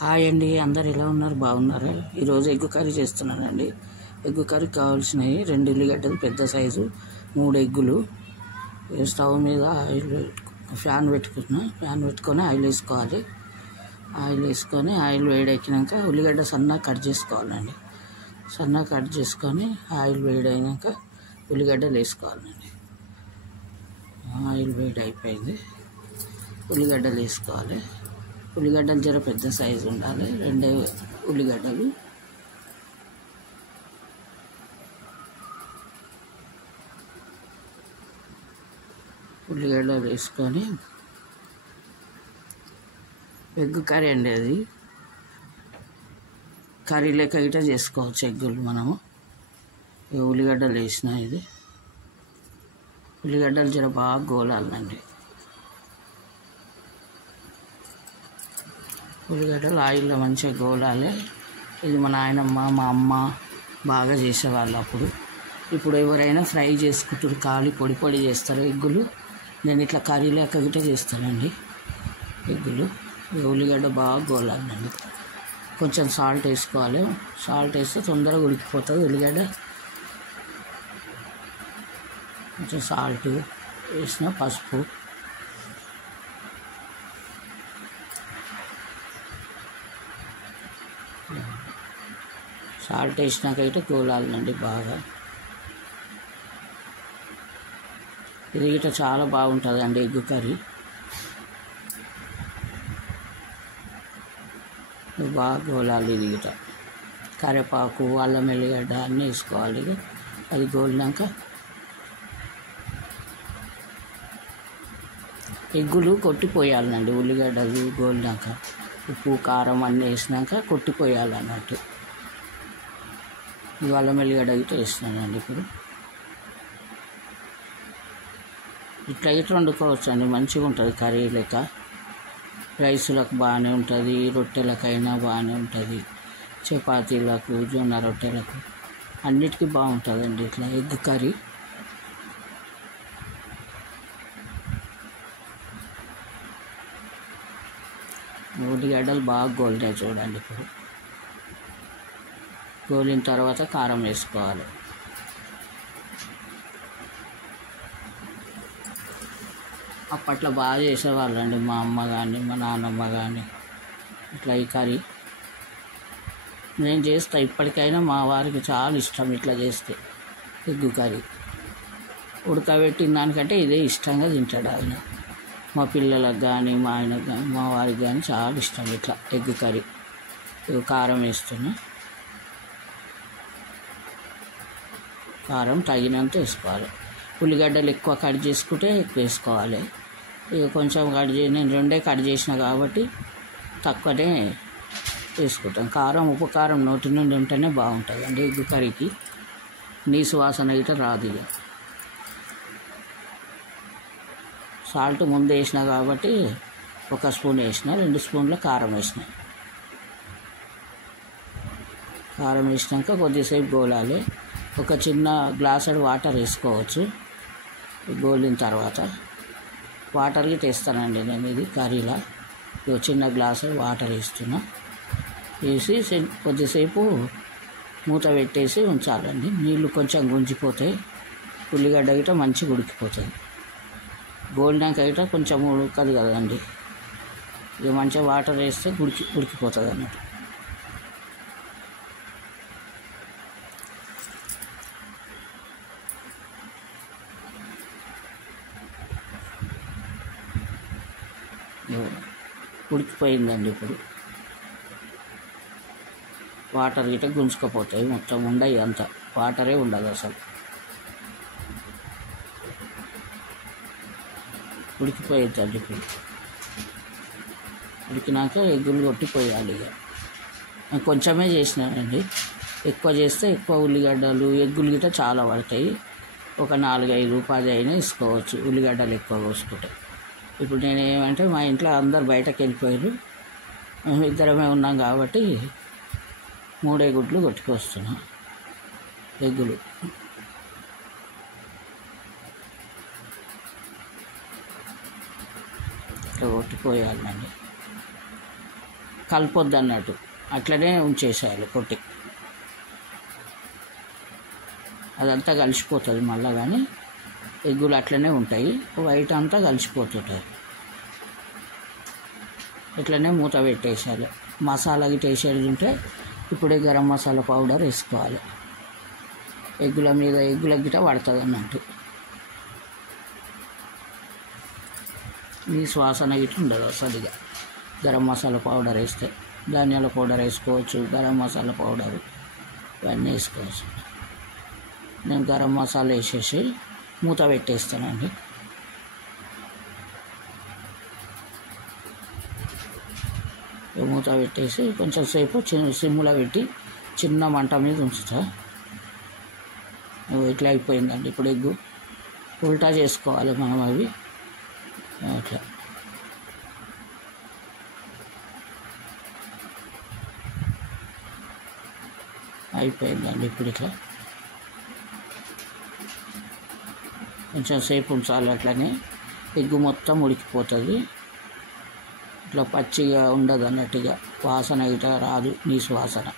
Hi అండి, అందరు ఎలా ఉన్నారు? బాగున్నారా? ఈరోజు ఎగ్ కర్రీ చేస్తున్నానండి. ఎగ్ కర్రీ కావాల్సినవి 2 ఉల్లిగడ్డలు పెద్ద సైజు, 3 ఎగ్గులు. స్టవ్ మీద ఫ్యాన్ పెట్టుకొని ఆయిల్ వేసుకోవాలి. ఆయిల్ వేసుకొని ఆయిల్ వేడెక్కినాక ఉల్లిగడ్డ సన్నగా కట్ చేసుకోవాలండి. సన్నగా కట్ చేసుకొని ఆయిల్ వేడైనాక ఉల్లిగడ్డలు వేసుకోవాలండి. ఆయిల్ వేడి అయిపోయింది, ఉల్లిగడ్డలు వేసుకోవాలి. ఉల్లిగడ్డలు జర పెద్ద సైజు ఉండాలి, 2 ఉల్లిగడ్డలు. ఉల్లిగడ్డలు వేసుకొని ఎగ్ కర్రీ అండి, అది కర్రీ లెక్క గిట్ట చేసుకోవచ్చు ఎగ్గులు మనము. ఉల్లిగడ్డలు వేసిన ఇది ఉల్లిగడ్డలు జర బాగా గోలాలండి. ఉల్లిగడ్డలు ఆయిల్లో మంచిగా గోలాలి. ఇది మా నాయనమ్మ మా అమ్మ బాగా చేసేవాళ్ళు అప్పుడు. ఇప్పుడు ఎవరైనా ఫ్రై చేసుకుంటారు, కాలి పొడి పొడి చేస్తారు ఎగ్గులు. నేను ఇట్లా కర్రీ లెక్క గిట్ట చేస్తానండి ఎగ్గులు. ఉల్లిగడ్డ బాగా గోలాలండి. కొంచెం సాల్ట్ వేసుకోవాలి. సాల్ట్ వేస్తే తొందరగా ఉడికిపోతుంది ఉల్లిగడ్డ. కొంచెం సాల్ట్ వేసిన, పసుపు, సాల్ట్ వేసినాక అయితే గోలాలండి బాగా. ఇది గిట్ట చాలా బాగుంటుందండి ఎగ్ కర్రీ. బాగా గోలాలి ఇది గిట్ట. కరివేపాకు, అల్లం వెల్లిగడ్డ అన్నీ వేసుకోవాలి. అది గోలినాక ఎగ్గులు కొట్టిపోయాలండి. ఉల్లిగడ్డలు గోలినాక ఉప్పు కారం అన్నీ వేసినాక కొట్టిపోయాలన్నట్టు. అల్లం వెల్లిగడ్డ గిట్ట వేసినానండి. ఇప్పుడు ఇట్లా గిట్ట వండుకోవచ్చు అండి, మంచిగా ఉంటుంది కర్రీ లెక్క. రైసులకు బాగానే ఉంటుంది, రొట్టెలకైనా బాగానే ఉంటుంది, చపాతీలకు, జొన్న రొట్టెలకు అన్నిటికీ బాగుంటుందండి ఇట్లా ఎగ్ కర్రీ. ఉల్లిగడ్డలు బాగా గోలినాయి చూడండి. ఇప్పుడు గోలిన తర్వాత కారం వేసుకోవాలి. అప్పట్లో బాగా చేసేవాళ్ళండి మా అమ్మ కానీ మా నాన్నమ్మ కానీ ఇట్లా ఈ కర్రీ. నేను చేస్తా ఇప్పటికైనా, మా వారికి చాలా ఇష్టం ఇట్లా చేస్తే ఎగ్గు కర్రీ. ఉడకబెట్టిన దానికంటే ఇదే ఇష్టంగా తింటాడు ఆయన. మా పిల్లలకు కానీ మా ఆయనకు కానీ మా వారికి కానీ చాలా ఇష్టం ఇట్లా ఎగ్ కర్రీ. కారం వేస్తున్నా, కారం తగినంత వేసుకోవాలి. ఉల్లిగడ్డలు ఎక్కువ కట్ చేసుకుంటే ఎక్కువ వేసుకోవాలి. ఇక కొంచెం నేను 2 కట్ చేసిన కాబట్టి తక్కువనే వేసుకుంటాం. కారం, ఉప్పు కారం నోటి నుండి ఉంటేనే బాగుంటుందండి ఎగ్ కర్రీకి. నీసు వాసన గిట్ట రాదు. ఇక సాల్ట్ ముందు వేసిన కాబట్టి 1 స్పూన్ వేసిన, 2 స్పూన్ల కారం వేసిన. కారం వేసినాక కొద్దిసేపు గోలాలి. ఒక చిన్న గ్లాసుడు వాటర్ వేసుకోవచ్చు. గోలిన తర్వాత వాటర్కి తెస్తానండి నేను ఇది కర్రీలా. చిన్న గ్లాసు వాటర్ వేస్తున్నా. వేసి కొద్దిసేపు మూత పెట్టేసి ఉంచాలండి. నీళ్ళు కొంచెం గుంజిపోతాయి, ఉల్లిగడ్డ గిట్ట మంచిగా ఉడికిపోతుంది. గోలినాక గిట్ట కొంచెం ఉడకదు కదండి, ఇక మంచిగా వాటర్ వేస్తే ఉడికిపోతుంది అన్నట్టు. ఉడికిపోయిందండి. ఇప్పుడు వాటర్ గిట్ట గుంజుకపోతాయి, మొత్తం ఉండయి, అంత వాటరే ఉండదు అసలు. ఉడికిపోయిందండి. ఇప్పుడు ఉడికినాక ఎగ్గులు కొట్టిపోయాలి. ఇక కొంచెమే చేసినానండి, ఎక్కువ చేస్తే ఎక్కువ ఉల్లిగడ్డలు ఎగ్గులు గిట్ట చాలా పడతాయి. ఒక 4, 5, 10 అయినా వేసుకోవచ్చు ఉల్లిగడ్డలు ఎక్కువ కోసుకుంటే. ఇప్పుడు నేను ఏమంటే మా ఇంట్లో అందరు బయటకు వెళ్ళిపోయారు, మేము ఇద్దరమే ఉన్నాం కాబట్టి 3 గుడ్లు కొట్టుకొస్తున్నా ఎగ్గులు. ఇట్లా కొట్టుకోయాలండి. కలపొద్దు అన్నట్టు, అట్లనే ఉంచేసేయాలి కొట్టి. అదంతా కలిసిపోతుంది మళ్ళీ, కానీ ఎగ్గులు అట్లనే ఉంటాయి, వైట్ అంతా కలిసిపోతుంటుంది. ఇట్లనే మూత పెట్టేసేయాలి. మసాలా గిట్ట వేసేది ఉంటే ఇప్పుడే గరం మసాలా పౌడర్ వేసుకోవాలి. ఎగ్గుల మీద ఎగ్గుల గిట్ట పడుతుంది అన్నట్టు. ఈ సువాసన గిట్ట ఉండదు అసలుగా గరం మసాలా పౌడర్ వేస్తే. ధనియాల పౌడర్ వేసుకోవచ్చు, గరం మసాలా పౌడర్ ఇవన్నీ వేసుకోవచ్చు. నేను గరం మసాలా వేసేసి మూత పెట్టేస్తానండి. మూత పెట్టేసి కొంచెం సేపు సిమ్లో పెట్టి చిన్న మంట మీద ఉంచుతా. ఇట్లా అయిపోయిందండి ఇప్పుడు ఎగ్గు. ఉల్టా చేసుకోవాలి మనం అవి అట్లా. అయిపోయిందండి ఇప్పుడు ఇట్లా. కొంచెం సేపు ఉంచాలి, అట్లనే ఎగ్గు మొత్తం ఉడికిపోతుంది. ఇట్లా పచ్చిగా ఉండదు అన్నట్టుగా, వాసన గిట రాదు, నీసు వాసన.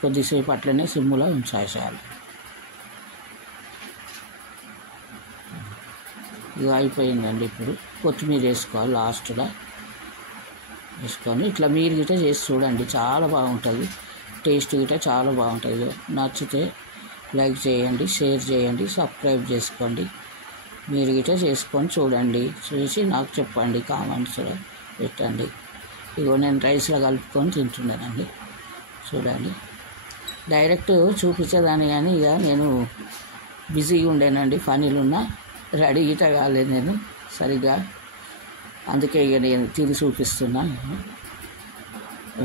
కొద్దిసేపు అట్లనే సిమ్ములో ఉంచేసేయాలి. ఇక అయిపోయిందండి. ఇప్పుడు కొత్తిమీర వేసుకోవాలి లాస్ట్లో వేసుకొని ఇట్లా మీరు గిట చేసి చూడండి, చాలా బాగుంటుంది. టేస్ట్ గిట చాలా బాగుంటుంది. నచ్చితే లైక్ చేయండి, షేర్ చేయండి, సబ్స్క్రైబ్ చేసుకోండి. మీరు గిట చేసుకొని చూడండి, చూసి నాకు చెప్పండి, కామెంట్స్లో పెట్టండి. ఇగో నేను రైస్లో కలుపుకొని తింటున్నానండి. చూడండి, డైరెక్ట్ చూపించేదాన్ని కానీ ఇక నేను బిజీగా ఉండేనండి, పనులున్నా, రెడీ గిట కాలేదు నేను సరిగ్గా. అందుకే ఇక నేను తిరిగి చూపిస్తున్నా.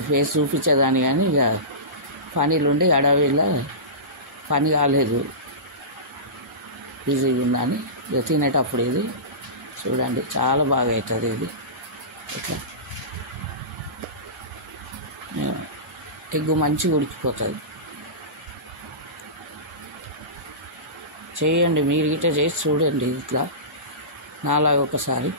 ఫేస్ చూపించేదాన్ని కానీ ఇక పనులుండి అడవిలో పని కాలేదు, బిజీగా ఉన్నాను. ఇక తినేటప్పుడు ఇది చూడండి, చాలా బాగా అవుతుంది ఇది. ఇట్లా ఎగ్గు మంచిగా ఉడికిపోతుంది. చేయండి, మీరు గిట్ట చేసి చూడండి ఇట్లా నాలాగా ఒకసారి.